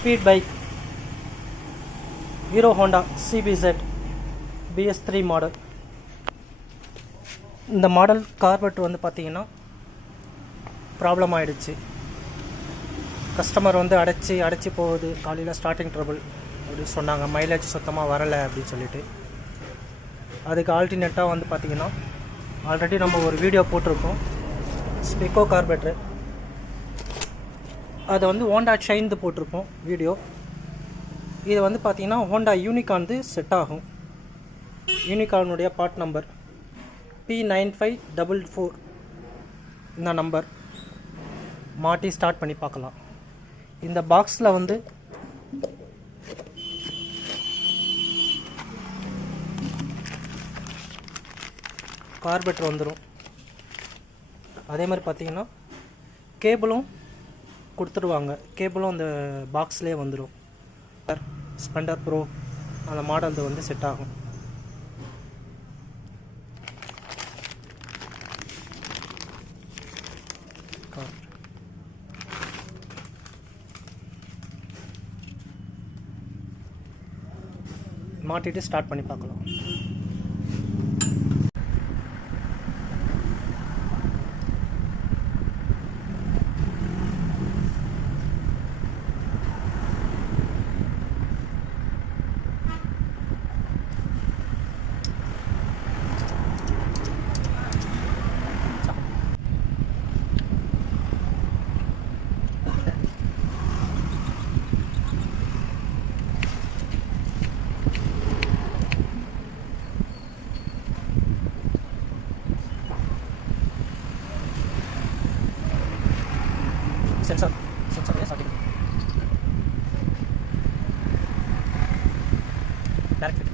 Speed bike Hero Honda CBZ BS3 model. இந்த model கார்பெட் வந்து பார்த்திங்கன்னா ப்ராப்ளம் ஆகிடுச்சு. கஸ்டமர் வந்து அடைச்சி போகுது, காலையில் ஸ்டார்டிங் ட்ரபிள் அப்படின்னு சொன்னாங்க. மைலேஜ் சுத்தமாக வரலை அப்படின்னு சொல்லிட்டு, அதுக்கு ஆல்டர்னேட்டாக வந்து பார்த்திங்கன்னா ஆல்ரெடி நம்ம ஒரு வீடியோ போட்டிருக்கோம். ஸ்பெக்கோ கார்பெட்ரு, அதை வந்து ஹோண்டா ஷைன்து போட்டிருப்போம் வீடியோ. இது வந்து பார்த்திங்கன்னா ஹோண்டா யூனிகார்ன் செட் ஆகும். யூனிகார்னுடைய பார்ட் நம்பர் P9544. இந்த நம்பர் மாட்டி ஸ்டார்ட் பண்ணி பார்க்கலாம். இந்த பாக்ஸில் வந்து கார்பெட்டர் வந்துடும். அதே மாதிரி பார்த்திங்கன்னா கேபிளும் கொடுத்துருவாங்க. கேபிளும் அந்த பாக்ஸ்லேயே வந்துடும். ஸ்பெண்டர் ப்ரோ அந்த மாடல் வந்து செட் ஆகும். மாட்டிட்டு ஸ்டார்ட் பண்ணி பார்க்கலாம். Sensor ya starting. Direct fit.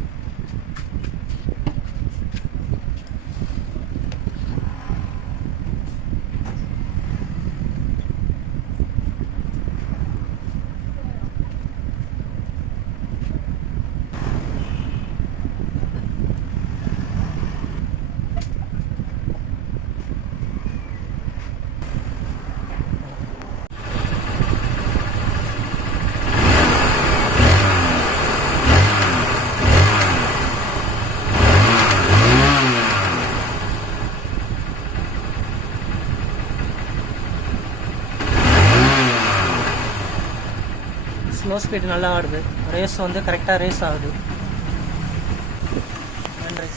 Slow speed நல்லா ஆடுது. ரேஸ் வந்து கரெக்டாக ரேஸ் ஆகுது. நன்றி.